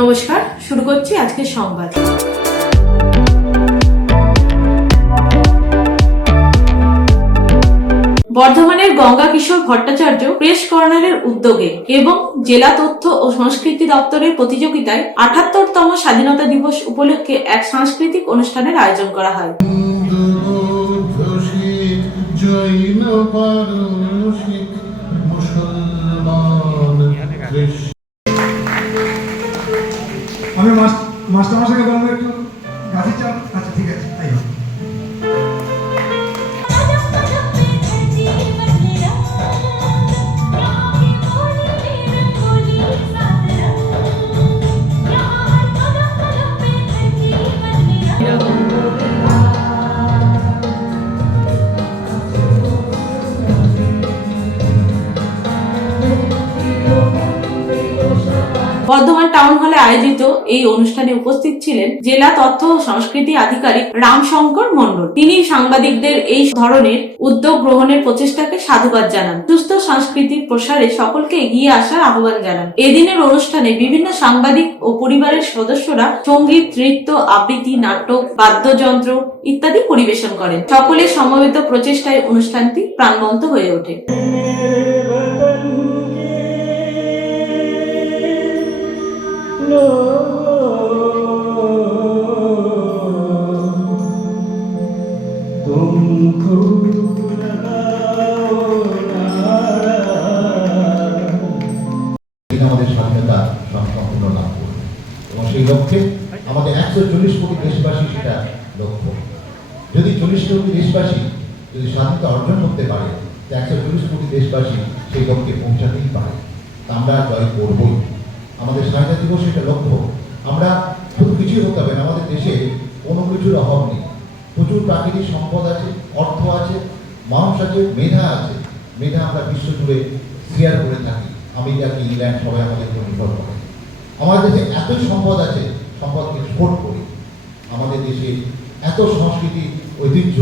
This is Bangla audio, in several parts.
নমস্কার, শুরু করছি আজকের সংবাদ। বর্ধমানের গঙ্গা কিশোর ভট্টাচার্য প্রেস কর্নারের উদ্যোগে এবং জেলা তথ্য ও সংস্কৃতি দপ্তরের প্রতিযোগিতায় আঠাত্তরতম স্বাধীনতা দিবস উপলক্ষে এক সাংস্কৃতিক অনুষ্ঠানের আয়োজন করা হয়। জৈন টাউন হলে আয়োজিত এই অনুষ্ঠানে উপস্থিত ছিলেন জেলা তথ্য ও সংস্কৃতি আধিকারিক রামশঙ্কর মণ্ডল। তিনি সাংবাদিকদের এই ধরনের উদ্যোগ গ্রহণের প্রচেষ্টাকে সাধুবাদ জানান। সুস্থ সংস্কৃতির প্রসারে সকলকে এগিয়ে আসার আহ্বান জানান। এদিনের অনুষ্ঠানে বিভিন্ন সাংবাদিক ও পরিবারের সদস্যরা সংগীত, নৃত্য, আবৃত্তি, নাটক, বাদ্যযন্ত্র ইত্যাদি পরিবেশন করেন। সকলের সমবেত প্রচেষ্টায় অনুষ্ঠানটি প্রাণবন্ত হয়ে ওঠে। আমাদের স্বাধীনতা এবং সেই লক্ষ্যে আমাদের একশো চল্লিশ কোটি দেশবাসী সেটা লক্ষ্য। যদি চল্লিশ কোটি দেশবাসী যদি স্বাধীনতা অর্জন করতে পারে একশো চল্লিশ কোটি দেশবাসী সেই লক্ষ্যে পৌঁছাতেই পারে। তা আমরা জয় করবই। আমাদের স্বাধীনতা দিবস এটা লক্ষ্য। আমরা শুধু কিছুই হতে হবে না, আমাদের দেশে কোনো কিছুর অভাব নেই। প্রচুর প্রাকৃতিক সম্পদ আছে, অর্থ আছে, মানুষ আছে, মেধা আছে। মেধা আমরা বিশ্ব জুড়ে শেয়ার করে থাকি। আমেরিকা কি ইংল্যান্ড সবাই আমাদের নির্ভর করে। আমাদের দেশে এত সম্পদ আছে, সম্পদকে এক্সপোর্ট করি। আমাদের দেশে এত সংস্কৃতি, ঐতিহ্য,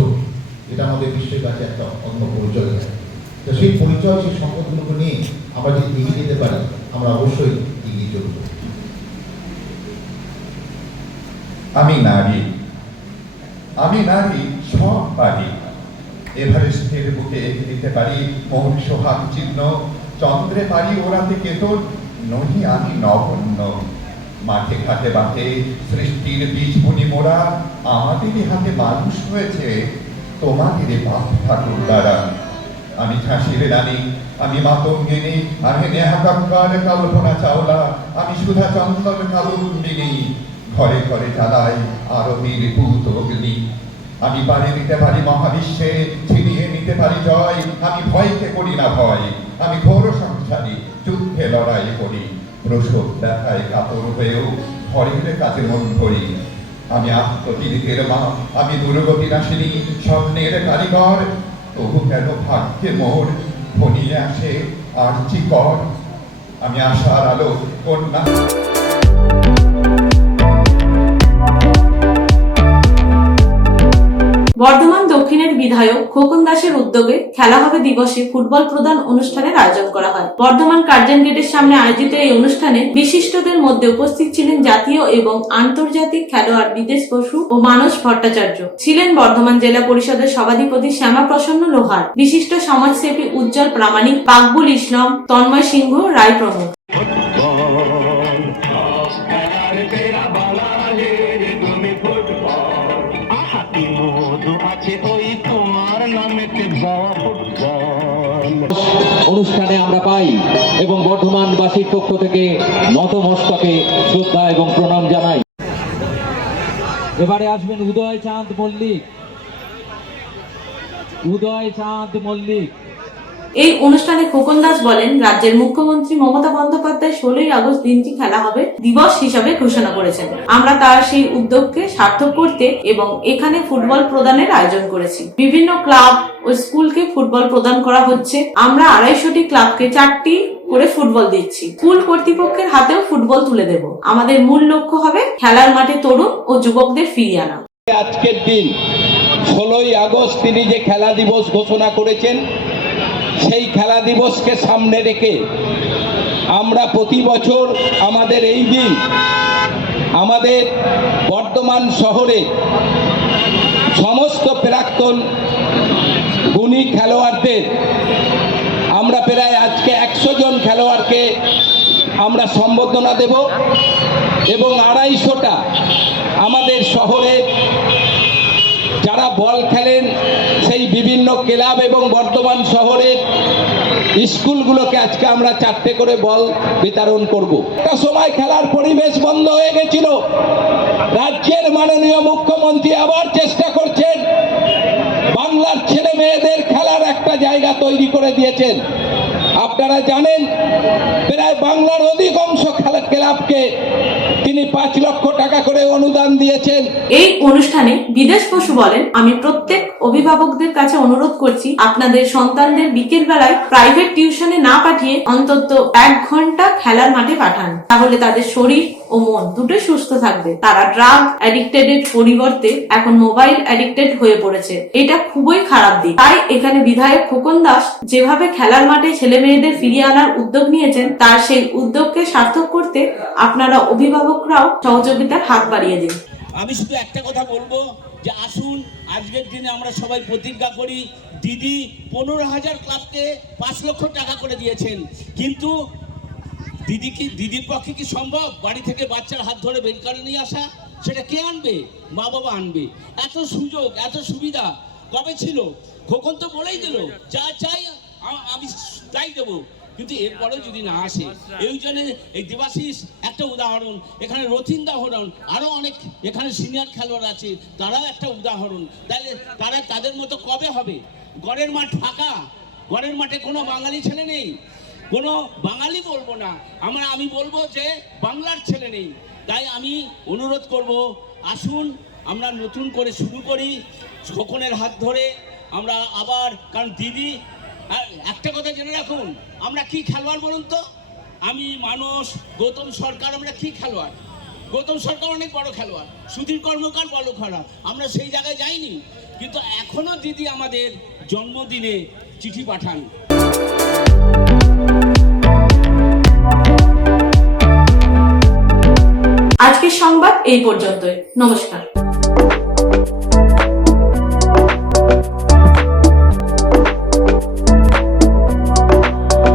এটা আমাদের বিশ্বের কাছে একটা অন্য পরিচয় তো সেই পরিচয়, সেই সম্পদগুলোকে নিয়ে আমরা যদি এগিয়ে যেতে পারি, আমরা অবশ্যই এগিয়ে চলব। আমি নারী। আমি নারী, সব পারি এভারেস্টের বুকে এঁকে দিতে পারি মোহন সোহাগ চিহ্ন। চন্দ্রে পারি ওরাতে কেতন, নহি আমি নগণ্য। মাঠে ঘাটে বাটে সৃষ্টির বীজ বুনি মোরা আমাদেরই হাতে মানুষ হয়েছে তোমাদেরই বাপ ঠাকুর দ্বারা। আমি ঝাঁসির রানী, আমি মাতঙ্গিনী, আমি নেহাকার কল্পনা চাওলা, আমি সুধা চন্দন কালুন্দিনী। ঘরে ঘরে জ্বালাই আরবির ভূত অগ্নি। আমি পারে নিতে পারি মহাবিশ্বে, ছিনিয়ে নিতে পারি জয়। আমি ভয়কে করি না ভয়, আমি ঘোর সংসারী, যুদ্ধে লড়াই করি। প্রসব দেখায় কাতর হয়েও ঘরের কাছে মন করি আমি আত্মতীর্থের মা, আমি দুর্গতি নাশিনী, স্বপ্নের কারিগর। তবু কেন ভাগ্যে মোর ঘনিয়ে আসে আর্চি কর আমি আশার আলো কন্যা বিধায়ক খোকন দাসের উদ্যোগে খেলা হবে দিবসে ফুটবল প্রদান অনুষ্ঠানের আয়োজন করা হয়। বর্ধমান কার্জন গেটের সামনে আয়োজিত এই অনুষ্ঠানে বিশিষ্টদের মধ্যে উপস্থিত ছিলেন জাতীয় এবং আন্তর্জাতিক খেলোয়াড় বিদেশ বসু ও মানস ভট্টাচার্য। ছিলেন বর্ধমান জেলা পরিষদের সভাধিপতি শ্যামা প্রসন্ন লোহার। বিশিষ্ট সমাজসেবী উজ্জ্বল প্রামাণিক পাকবুল ইসলাম, তন্ময় সিংহ, রায় প্রমুখ। আছে অনুষ্ঠানে আমরা পাই এবং বর্ধমানবাসীর পক্ষ থেকে নতমস্তকে শ্রদ্ধা এবং প্রণাম জানাই। এবারে আসবেন উদয় চাঁদ মল্লিক। উদয় চাঁদ মল্লিক। এই অনুষ্ঠানে খোকন দাস বলেন, রাজ্যের মুখ্যমন্ত্রী মমতা বন্দ্যোপাধ্যায় ষোলোই আগস্ট দিনটি খেলা হবে দিবস হিসাবে ঘোষণা করেছেন। আমরা তার সেই উদ্যোগকে সার্থক করতে এবং এখানে ফুটবল প্রদানের আয়োজন করেছি। বিভিন্ন ক্লাব ও স্কুলকে ফুটবল প্রদান করা হচ্ছে। আমরা আড়াইশোটি ক্লাবকে চারটি করে ফুটবল দিচ্ছি। স্কুল কর্তৃপক্ষের হাতেও ফুটবল তুলে দেব। আমাদের মূল লক্ষ্য হবে খেলার মাঠে তরুণ ও যুবকদের ফিরিয়ে আনা। আজকের দিন ষোলোই আগস্ট তিনি যে খেলা দিবস ঘোষণা করেছেন সেই খেলা দিবসকে সামনে রেখে আমরা প্রতি বছর আমাদের এই দিন আমাদের বর্ধমান শহরে সমস্ত প্রাক্তন গুণী খেলোয়াড়দের, আমরা প্রায় আজকে একশো জন খেলোয়াড়কে আমরা সম্বর্ধনা দেব এবং আড়াইশোটা আমাদের শহরে যারা বল খেলেন বিভিন্ন ক্লাব এবং বর্তমান শহরের স্কুলগুলোকে আজকে আমরা চারটে করে বল বিতরণ করব। একটা সময় খেলার পরিবেশ বন্ধ হয়ে গেছিল। রাজ্যের মাননীয় মুখ্যমন্ত্রী আবার চেষ্টা করছেন বাংলার ছেলে মেয়েদের খেলার একটা জায়গা তৈরি করে দিয়েছেন। আপনারা জানেন, প্রায় বাংলার অধিকাংশ খেলা ক্লাবকে তিনি পাঁচ লক্ষ টাকা করে অনুদান দিয়েছেন। এই অনুষ্ঠানে বিদেশ বসু বলেন, আমি প্রত্যেক অভিভাবকদের কাছে অনুরোধ করছি, আপনাদের সন্তানদের বিকেল বেলায় প্রাইভেট টিউশনে না পাঠিয়ে অন্তত এক ঘণ্টা খেলার মাঠে পাঠান। তাহলে তাদের শরীর ও মন দুটোই সুস্থ থাকবে। তারা ড্রাগ অ্যাডিক্টেড এর পরিবর্তে এখন মোবাইল অ্যাডিক্টেড হয়ে পড়েছে। এটা খুবই খারাপ দিক। তাই এখানে বিধায়ক খোকন দাস যেভাবে খেলার মাঠে ছেলে মেয়েদের ফিরিয়ে আনার উদ্যোগ নিয়েছেন, তার সেই উদ্যোগকে সার্থক করতে আপনারা অভিভাবকরাও সহযোগিতার হাত বাড়িয়ে দিন। আমি শুধু একটা কথা বলব যে আসুন, আজকের দিনে আমরা সবাই প্রতিজ্ঞা করি, দিদি পনেরো হাজার ক্লাবকে পাঁচ লক্ষ টাকা করে দিয়েছেন। কিন্তু দিদি কি, দিদির পক্ষে কি সম্ভব? বাড়ি থেকে বাচ্চার হাত ধরে বের করে নিয়ে আসা? সেটা কে আনবে? মা বাবা আনবে। এত সুযোগ, এত সুবিধা কবে ছিল? খোকন তো বলেই দিল, যা চাই আমি তাই দেবো। কিন্তু এরপরেও যদি না আসে, এই জন্য এই দেবাশিস একটা উদাহরণ, এখানে রথিন্দা হরণ আরও অনেক এখানে সিনিয়র খেলোয়াড় আছে, তারাও একটা উদাহরণ। তাহলে তারা তাদের মতো কবে হবে? গড়ের মাঠ ফাঁকা, গড়ের মাঠে কোনো বাঙালি ছেলে নেই। কোনো বাঙালি বলব না। আমরা, আমি বলব যে বাংলার ছেলে নেই। তাই আমি অনুরোধ করব, আসুন, আমরা নতুন করে শুরু করি, খোকনের হাত ধরে, আমরা আবার, কারণ দিদি একটা কথা জেনে রাখুন, আমরা কি খেলোয়াড় বলুন তো? আমি মানুষ, গৌতম সরকার, আমরা কি খেলোয়াড়? গৌতম সরকার অনেক বড় খেলোয়াড়, সুধীর কর্মকার বড় খেলোয়াড় আমরা সেই জায়গায় যাইনি। কিন্তু এখনও দিদি আমাদের জন্মদিনে চিঠি পাঠান। এই পর্যন্তই। নমস্কার।